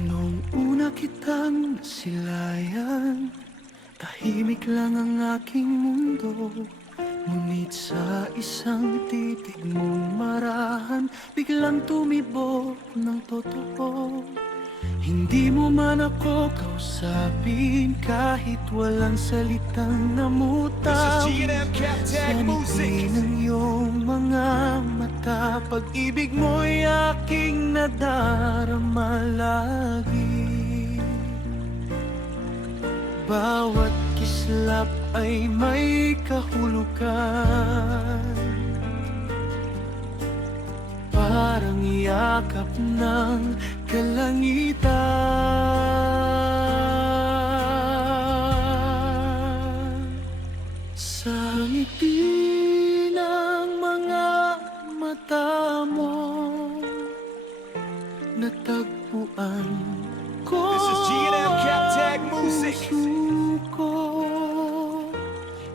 Nung una kitang nasilayan, tahimik lang ang aking mundo. Ngunit sa isang titig mong marahan, biglang tumibok ng totoo. Hindi mo man ako kausapin, kahit walang salitang namutaw. Sa ngiti ng iyong mga mata, pag-ibig mo'y aking nadarama lagi. Bawat kislap ay may kahulugan, parang yakap ng kalangitan. Sa ngiti ng mga mata mo, natagpuan ko ang puso ko.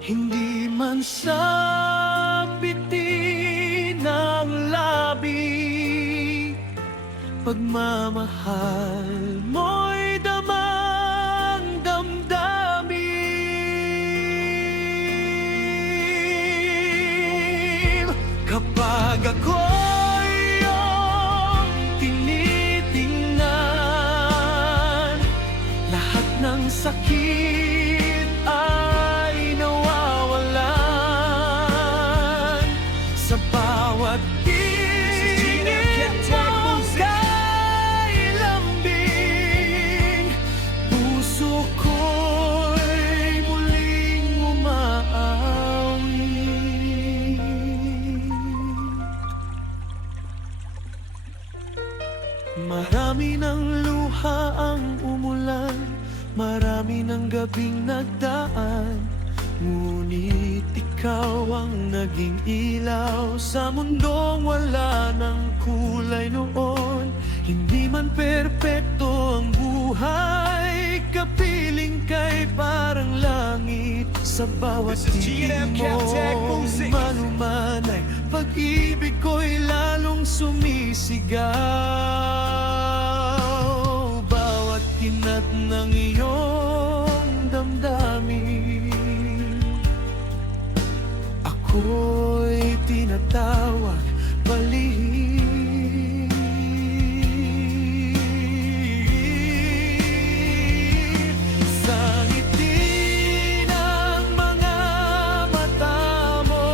Hindi man sa bitin ng labi, pagmamahal mo'y damang damdamin. Kapag ako'y iyong tinitingnan, lahat ng sakit ay nawawalan. Sa bawat tingin mo kay lambing, puso ko'y muling umaawi. Marami ng luha ang umulan, marami ng gabing nagdaan, ngunit ikaw ang naging ilaw sa mundong wala ng kulay noon. Hindi man perpekto ang buhay, kapiling kay parang langit. Sa bawat tingin mo malumanay, pag-ibig ko'y lalong sumisigaw. Bawat kinat ng iyong damdamin, ako'y tinatawag palihim. Sa ngiti ng mga mata mo,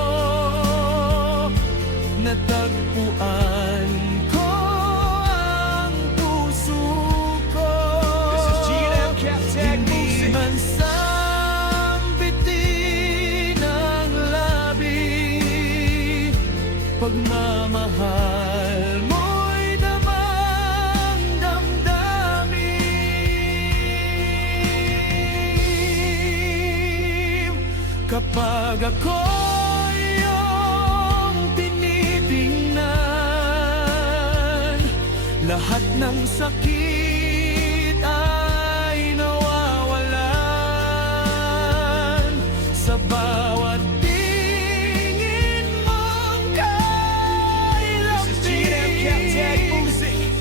natagpuan ko ang puso ko. Hindi man sa bitin ng labi, pagmamahal mo'y damang damdamin. Kapag ako'y iyong tinitingnan, lahat ng sakit ay nawawalan. Sa bawat tingin mong kay lambing,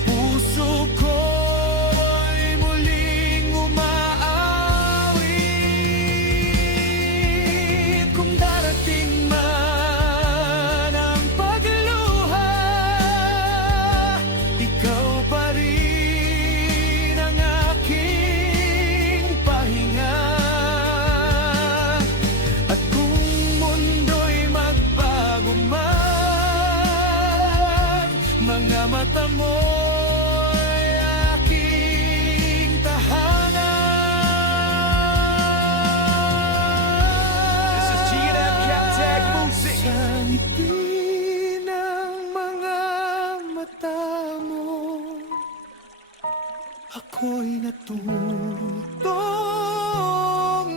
puso ko'y muling umaawi. Kung darating man ang pagluha, ikaw pa rin ang aking pahinga. At kung mundo'y magbago man, mga mata mo'y aking tahanan. Sa ngiti ng mga mata mo, ako'y natutong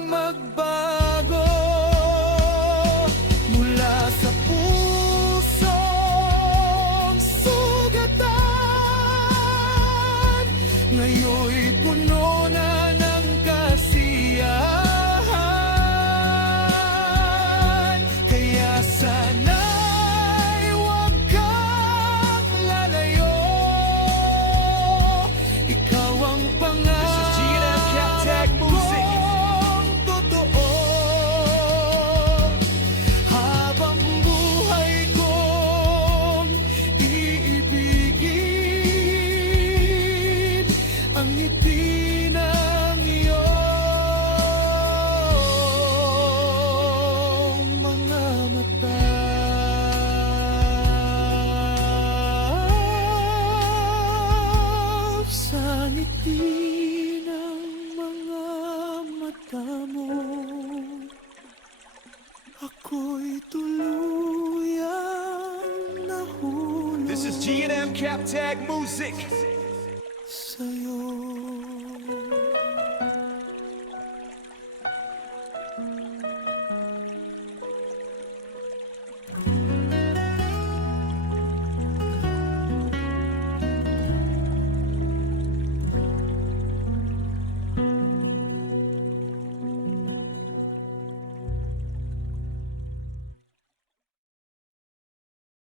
magbago. Mula sa pusong sugatan, ngayon'y puno na ng kasiyahan. Kaya sana'y huwag kang lalayo, ikaw ang ang ngiti ng iyong mga mata. Sa ngiti ng mga mata mo, ako'y tuluyang nahulog. This is G&M Cap Tag Music.